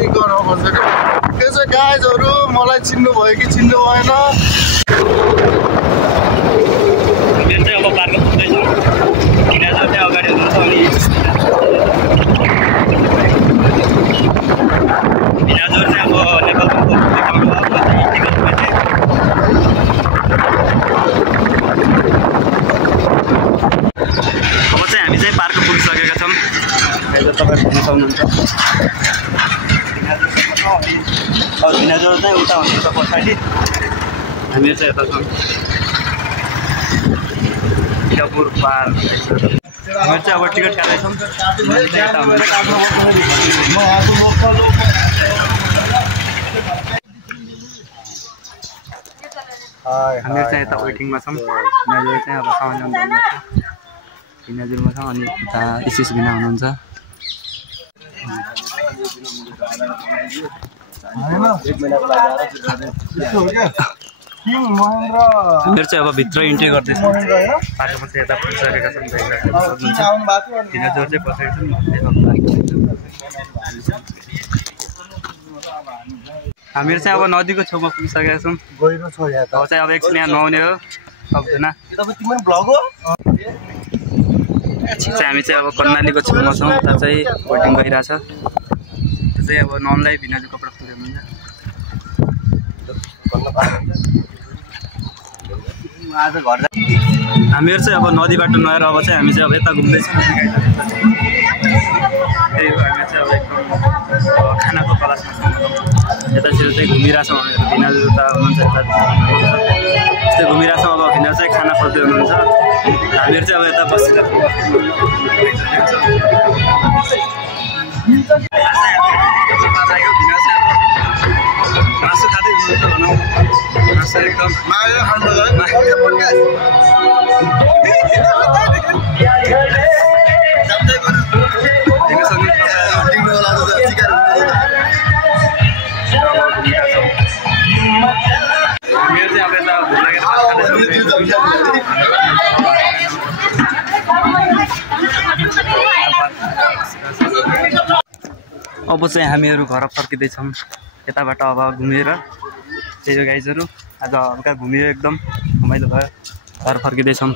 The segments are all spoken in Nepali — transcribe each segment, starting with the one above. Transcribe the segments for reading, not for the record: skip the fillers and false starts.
पिक गर्न खोज्छ क्या त्यो चाहिँ गाइजहरू मलाई चिन्नु भयो कि चिन्नु भएन मेरो चाहिँ अब पार्क पुग्दैछु किनाजर चाहिँ अगाडि हुनुहुन्छ अनि किनाजर चाहिँ अब नेपालको अब चाहिँ हामी चाहिँ पार्क पुगिसकेका छौँ अहिले तपाईहरु हेर्न सक्नुहुन्छ किनाजर चाहिँ उता हुनुहुन्छ पछाडि हामीहरू चाहिँ यता छौँ टिकापुर पार्क हामीहरू चाहिँ अब टिकट काट्दैछौँ हामीहरू चाहिँ यता वेटिङमा छौँ किनाजर चाहिँ अब सामान ल्याउनु किनाजुरमा छौँ अनि उता इसिस बिना हुनुहुन्छ हामीहरू चाहिँ अब भित्र इन्ट्री गर्दैछौँ बाटोमा चाहिँ यता पुगिसकेका छौँ किनाजर चाहिँ पछाडि छौँ हामीहरू चाहिँ अब नदीको छेउमा पुगिसकेका छौँ अब चाहिँ अब एकछिन यहाँ नुहाउने हो सक्दैन हामी चाहिँ अब कर्णालीको छेउमा छौँ उता चाहिँ बोटिङ गइरहेछ त्यो चाहिँ अब नुहाउनलाई भिनाजु कपडा खोजेर हुन्छ हामीहरू चाहिँ अब नदीबाट नुहाएर अब चाहिँ हामी चाहिँ अब यता घुम्दैछौँ त्यही हो हामी चाहिँ अब एकदम खानाको तलासमा छौँ यतातिर चाहिँ घुमिरहेछौँ भिनाजु उता हुनुहुन्छ यता त्यस्तै घुमिरहेछौँ अब भिनाजु चाहिँ खाना खोज्दै हुनुहुन्छ हामीहरू चाहिँ अब यता बसिरहेको मासु खाँदै हुनुहुन्छ भनौँ मासु एकदम अब चाहिँ हामीहरू घर फर्किँदैछौँ यताबाट अब घुमेर त्यही हो गाइजहरू आज हल्का घुमियो एकदम रमाइलो भयो घर फर्किँदैछौँ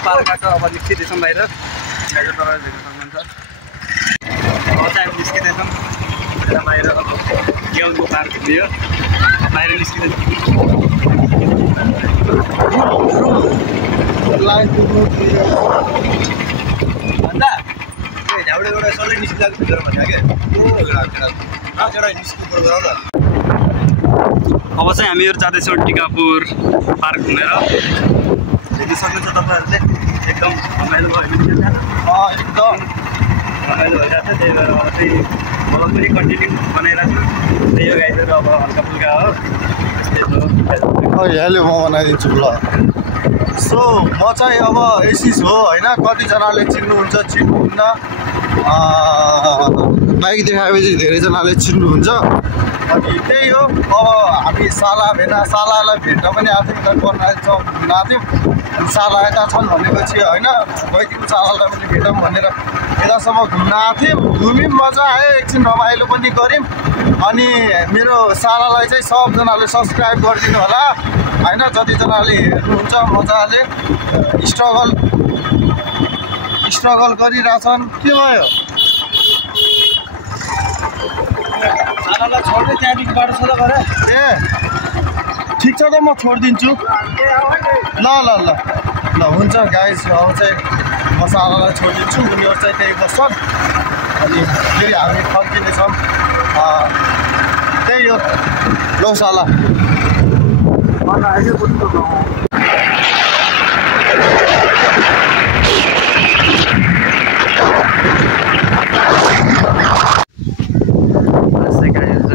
पार्कबाट अब निस्किँदैछौँ बाहिर गाइजर तपाईँ देख्न सक्नुहुन्छ अब चाहिँ निस्किँदैछौँ बाहिर अब ग्याउनको पार्क घुमियो बाहिर निस्किँदैछौँ अब चाहिँ हामीहरू जाँदैछौँ टिकापुर पार्क घुमेर हेर्न सक्नुहुन्छ तपाईँहरूले एकदम रमाइलो भयो एकदम रमाइलो भइरहेको छ त्यही भएर अब चाहिँ ब्लग पनि कन्टिन्यू बनाइरहेको छु त्यही हो गाइजहरू अब हल्का फुल्का हो यहाँले म बनाइदिन्छु ल सो म चाहिँ अब एसिस हो होइन कतिजनाले चिन्नुहुन्छ चिन्नुहुन्न बाइक देखाएपछि धेरैजनाले चिन्नुहुन्छ अनि त्यही हो अब हामी साला सालालाई भेट्न पनि आएको थियौँ यता कर्णाली चौक घुम्न आएको थियौँ अनि साला यता छन् भनेपछि होइन गइदिउँ सालालाई पनि भेटौँ भनेर यतासम्म घुम्न आएको थियौँ घुम्यौँ मजा आयो एकछिन रमाइलो पनि गऱ्यौँ अनि मेरो सालालाई चाहिँ सबजनाले सब्सक्राइब गरिदिनु होला होइन जतिजनाले हेर्नुहुन्छ मजाले स्ट्रगल गरिरहेछन् के भयो सालालाई छोड्दै त्यहाँदेखि बाटो सोधा गरे ए ठिक छ त म छोडिदिन्छु ल हुन्छ गाइस अब चाहिँ म सालालाई छोडिदिन्छु उनीहरू चाहिँ त्यही बस्छन् अनि फेरि हामी फर्किनेछौँ त्यही हो ल साला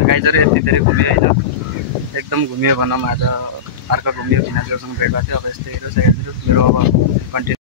गाइजहरू यति धेरै घुम्यो होइन एकदम घुम्यो भनौँ आज पार्क घुम्यो भिनाजुहरूसँग भेट भएको थियो अब यस्तै हेरोस् मेरो अब कन्टेन्ट